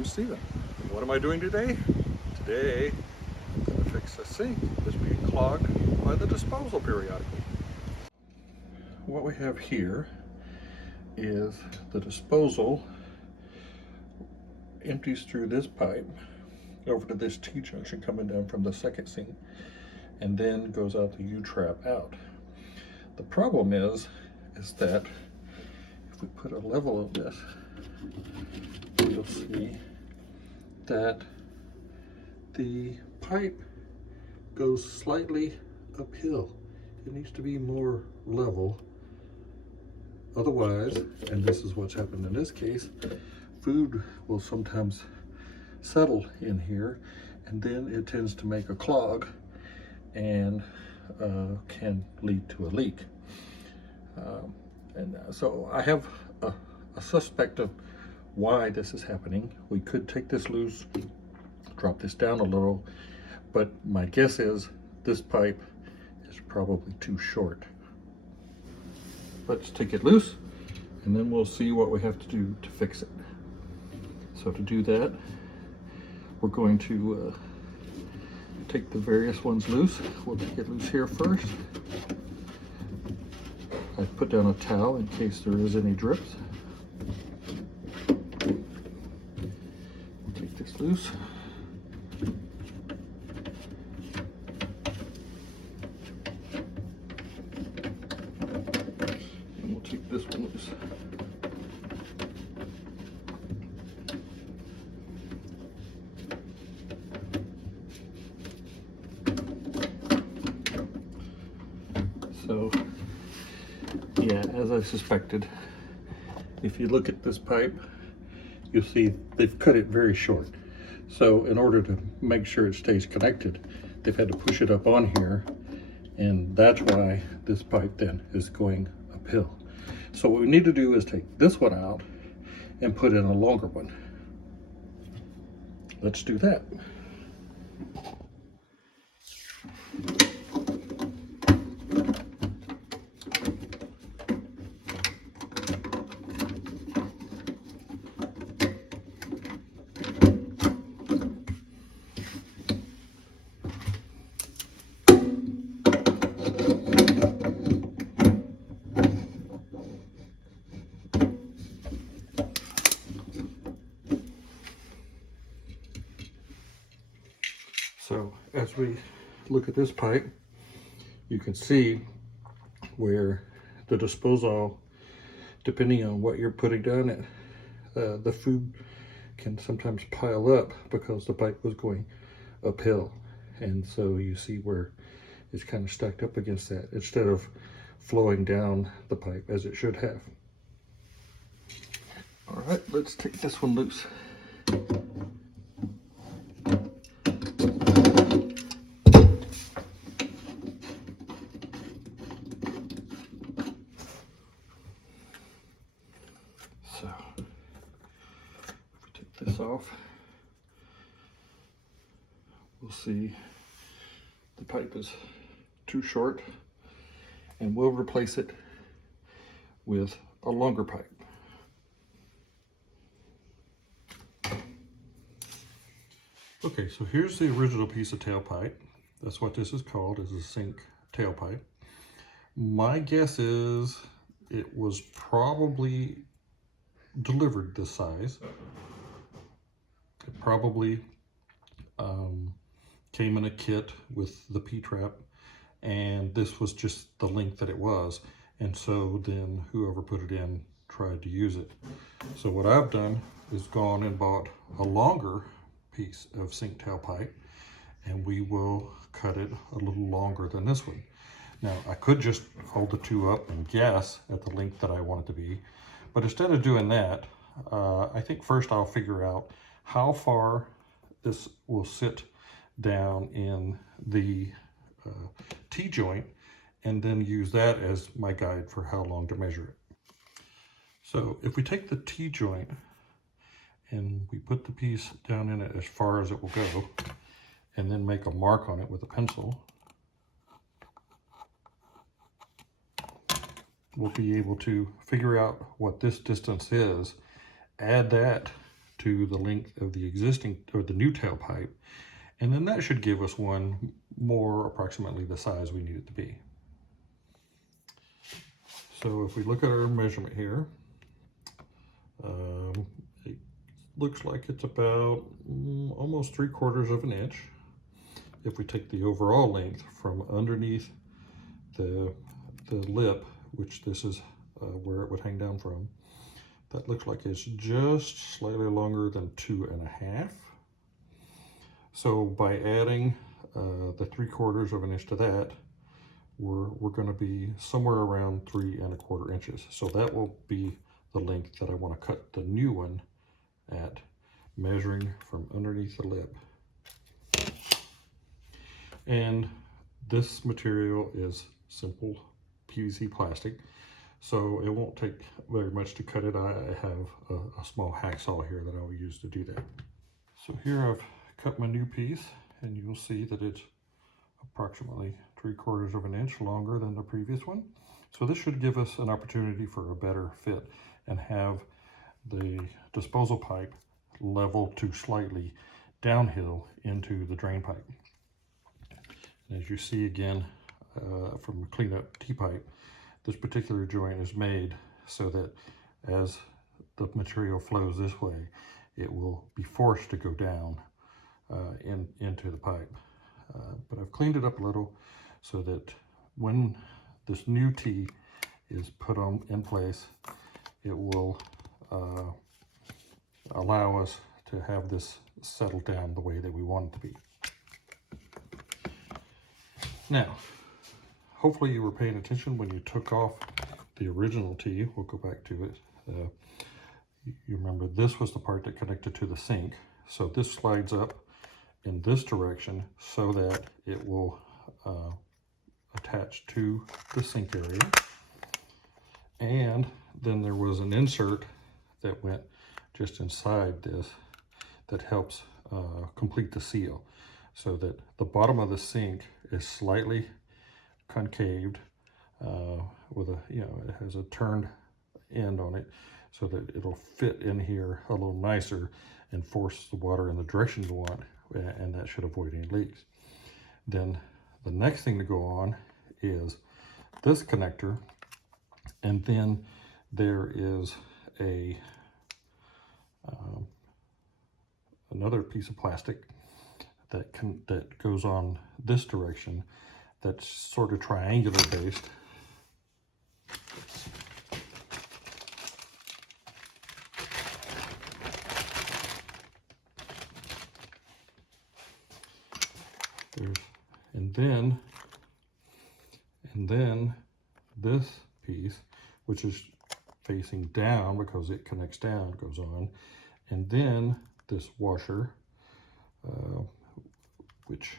I'm Steven. What am I doing today? Today, I'm going to fix a sink that's being clogged by the disposal periodically. What we have here is the disposal empties through this pipe over to this T-junction coming down from the second sink and then goes out the U-trap out. The problem is that if we put a level of this, you'll see that the pipe goes slightly uphill. It needs to be more level. Otherwise, and this is what's happened in this case, food will sometimes settle in here and then it tends to make a clog and can lead to a leak. So I have a suspect of why this is happening. We could take this loose, drop this down a little, but my guess is this pipe is probably too short. Let's take it loose and then we'll see what we have to do to fix it. So to do that, we're going to take the various ones loose. We'll take it loose here first. I put down a towel in case there is any drips. We'll take this loose. And we'll take this one loose. So, yeah, as I suspected, if you look at this pipe, you'll see they've cut it very short. So in order to make sure it stays connected, they've had to push it up on here, and that's why this pipe then is going uphill. So what we need to do is take this one out and put in a longer one. Let's do that. So as we look at this pipe, you can see where the disposal, depending on what you're putting down it, the food can sometimes pile up because the pipe was going uphill. And so you see where it's kind of stacked up against that instead of flowing down the pipe as it should have. All right, let's take this one loose. So, if we take this off, we'll see the pipe is too short, and we'll replace it with a longer pipe. Okay, so here's the original piece of tailpipe. That's what this is called, is a sink tailpipe. My guess is it was probably delivered this size. It probably came in a kit with the P-trap, and this was just the length that it was. And so then whoever put it in tried to use it. So what I've done is gone and bought a longer piece of sink tailpipe, and we will cut it a little longer than this one. Now, I could just hold the two up and guess at the length that I want it to be, but instead of doing that, I think first I'll figure out how far this will sit down in the T-joint, and then use that as my guide for how long to measure it. So if we take the T-joint and we put the piece down in it as far as it will go, and then make a mark on it with a pencil, we'll be able to figure out what this distance is, add that to the length of the existing or the new tailpipe, and then that should give us one more approximately the size we need it to be. So if we look at our measurement here, it looks like it's about almost 3/4 of an inch. If we take the overall length from underneath the lip, which this is where it would hang down from, that looks like it's just slightly longer than 2.5. So by adding the 3/4 of an inch to that, we're going to be somewhere around 3¼ inches. So that will be the length that I want to cut the new one at, measuring from underneath the lip. And this material is simple PVC plastic, so it won't take very much to cut it. I have a small hacksaw here that I'll use to do that. So here I've cut my new piece, and you'll see that it's approximately 3/4 of an inch longer than the previous one. So this should give us an opportunity for a better fit and have the disposal pipe level to slightly downhill into the drain pipe. And as you see again from the cleanup T-pipe, this particular joint is made so that as the material flows this way, it will be forced to go down into the pipe. But I've cleaned it up a little so that when this new T is put in place, it will allow us to have this settle down the way that we want it to be. Now, hopefully you were paying attention when you took off the original T. We'll go back to it. You remember this was the part that connected to the sink. So this slides up in this direction so that it will attach to the sink area. And then there was an insert that went just inside this that helps complete the seal, so that the bottom of the sink is slightly concaved with a, it has a turned end on it so that it'll fit in here a little nicer and force the water in the direction you want, and that should avoid any leaks. Then the next thing to go on is this connector, and then there is another piece of plastic that goes on this direction that's sort of triangular based. And then this piece, which is facing down because it connects down, goes on. And then this washer, which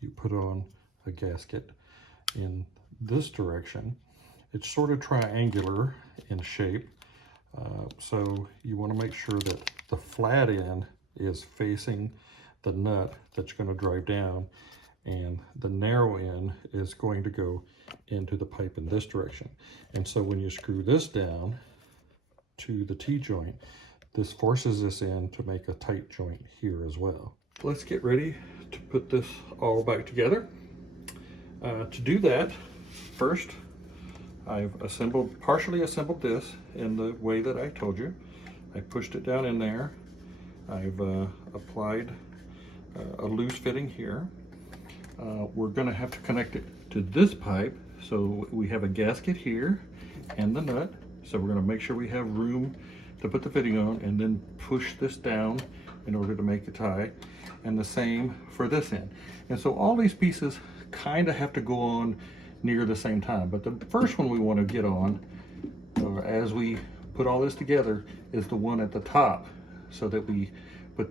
you put on a gasket in this direction. It's sort of triangular in shape. So you want to make sure that the flat end is facing the nut that's going to drive down, and the narrow end is going to go into the pipe in this direction. And so when you screw this down to the T-joint, this forces this in to make a tight joint here as well. Let's get ready to put this all back together. To do that, first I've partially assembled this in the way that I told you. I pushed it down in there. I've applied a loose fitting here. We're going to have to connect it to this pipe, so we have a gasket here and the nut. So we're going to make sure we have room to put the fitting on, and then push this down in order to make a tie, and the same for this end. And so all these pieces kind of have to go on near the same time, but the first one we want to get on as we put all this together is the one at the top, so that we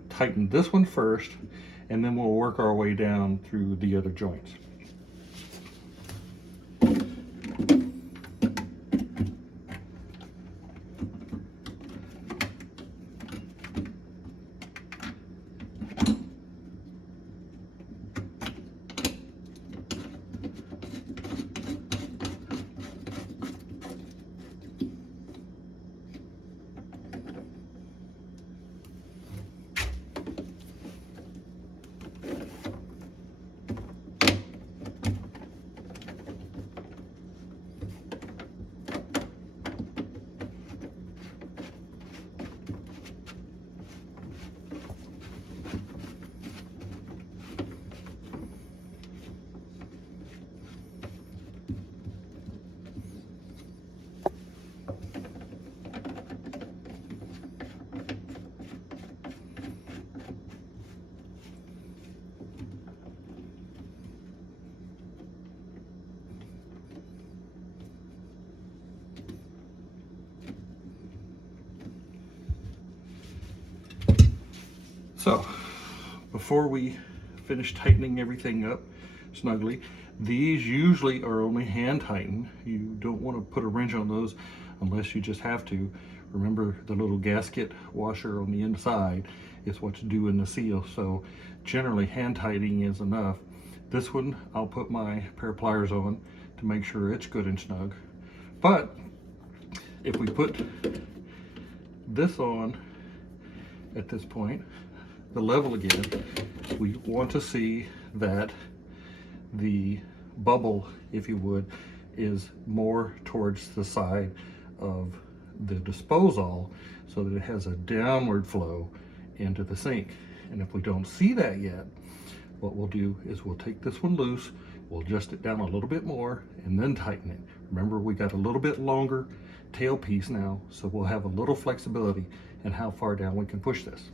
tighten this one first, and then we'll work our way down through the other joints. So before we finish tightening everything up snugly, these usually are only hand tightened. You don't want to put a wrench on those unless you just have to. Remember, the little gasket washer on the inside is what's doing the seal, so generally hand tightening is enough. This one I'll put my pair of pliers on to make sure it's good and snug. But if we put this on at this point, the level again, we want to see that the bubble, if you would, is more towards the side of the disposal so that it has a downward flow into the sink. And if we don't see that yet, what we'll do is we'll take this one loose, we'll adjust it down a little bit more, and then tighten it. Remember, we got a little bit longer tail piece now, so we'll have a little flexibility in how far down we can push this.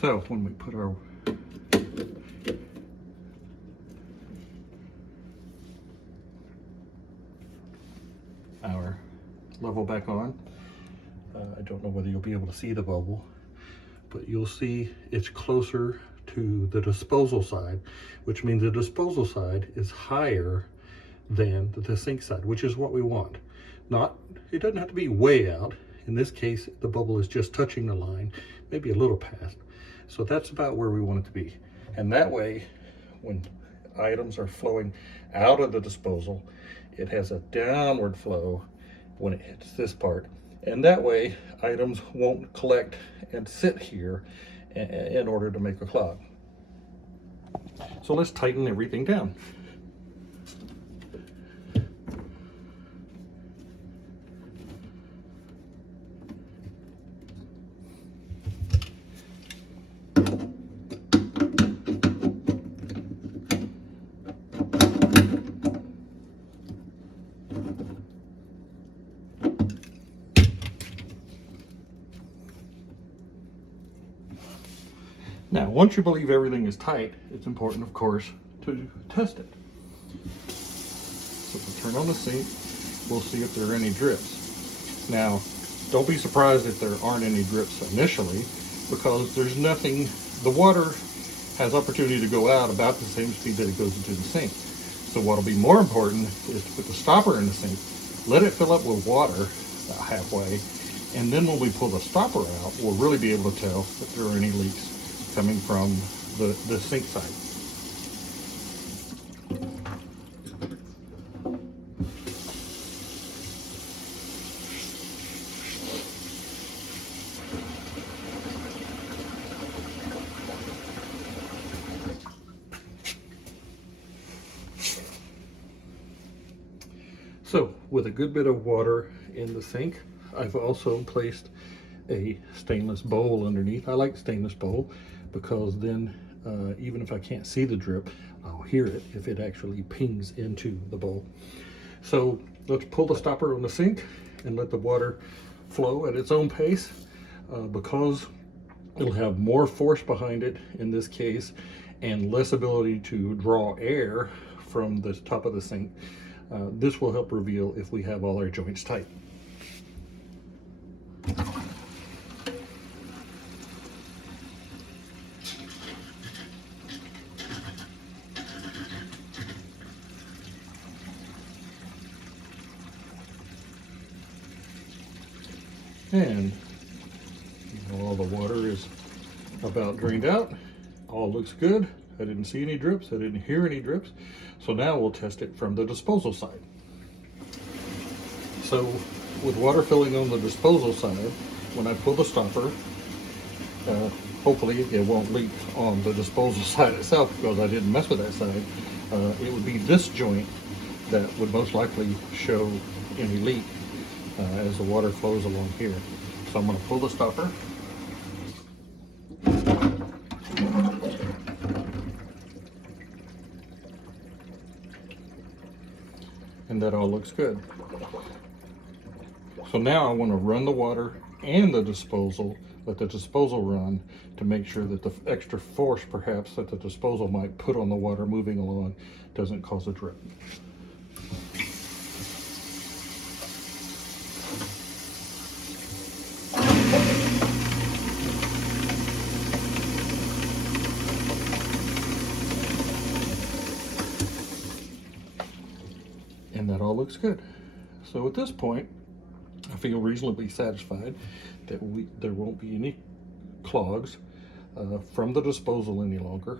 So when we put our level back on, I don't know whether you'll be able to see the bubble, but you'll see it's closer to the disposal side, which means the disposal side is higher than the sink side, which is what we want. It doesn't have to be way out. In this case, the bubble is just touching the line, maybe a little past. So that's about where we want it to be. And that way, when items are flowing out of the disposal, it has a downward flow when it hits this part. And that way, items won't collect and sit here in order to make a clog. So let's tighten everything down. Now, once you believe everything is tight, it's important, of course, to test it. So if we turn on the sink, we'll see if there are any drips. Now, don't be surprised if there aren't any drips initially, because there's nothing, the water has opportunity to go out about the same speed that it goes into the sink. So what'll be more important is to put the stopper in the sink, let it fill up with water about halfway, and then when we pull the stopper out, we'll really be able to tell if there are any leaks coming from the sink side. So with a good bit of water in the sink, I've also placed a stainless bowl underneath. I like stainless bowl because then even if I can't see the drip, I'll hear it if it actually pings into the bowl. So let's pull the stopper on the sink and let the water flow at its own pace, because it'll have more force behind it in this case and less ability to draw air from the top of the sink. This will help reveal if we have all our joints tight. And all the water is about drained out. All looks good. I didn't see any drips. I didn't hear any drips. So now we'll test it from the disposal side. So with water filling on the disposal side, when I pull the stopper, hopefully it won't leak on the disposal side itself because I didn't mess with that side. It would be this joint that would most likely show any leak as the water flows along here. So I'm going to pull the stopper. And that all looks good. So now I want to run the water and the disposal, let the disposal run to make sure that the extra force perhaps that the disposal might put on the water moving along doesn't cause a drip. And that all looks good. So at this point, I feel reasonably satisfied that there won't be any clogs from the disposal any longer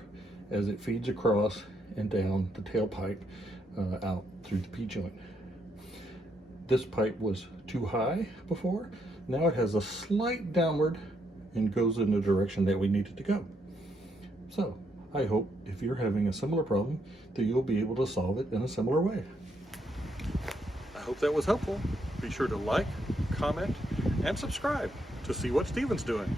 as it feeds across and down the tailpipe out through the P-joint. This pipe was too high before. Now it has a slight downward and goes in the direction that we need it to go. So I hope if you're having a similar problem that you'll be able to solve it in a similar way. I hope that was helpful. Be sure to like, comment, and subscribe to see what Steven's doing.